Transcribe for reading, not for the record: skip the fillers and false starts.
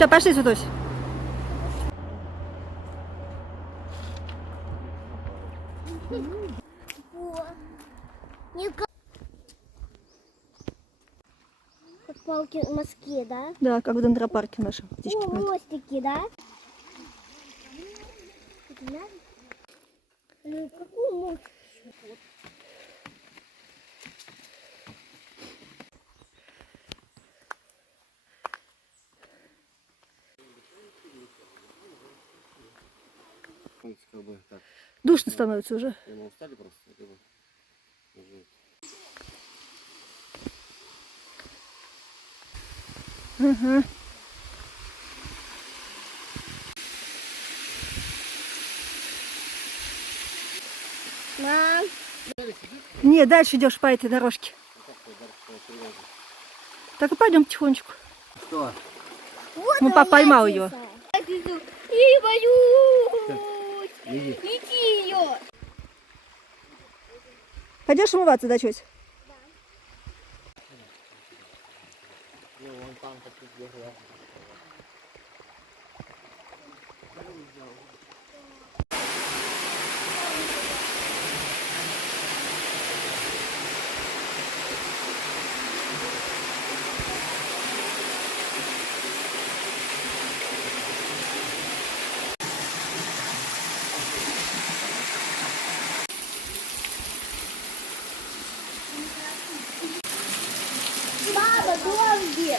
Все, пошли, Святусь. Как палки мазки, да? Да, как в дендропарке нашем. О, мостики, да? Ну, какой мост? Как бы так. Душно становится уже. Мы устали просто. Как бы, уже. Ага. Мам, Не, дальше идешь по этой дорожке. Так и пойдем потихонечку. Что? вот Ну, она, папа поймал ее. Латиса. Я боюсь. Иди. Лети ее. Пойдешь умываться, да, чуть? Баба, дом где?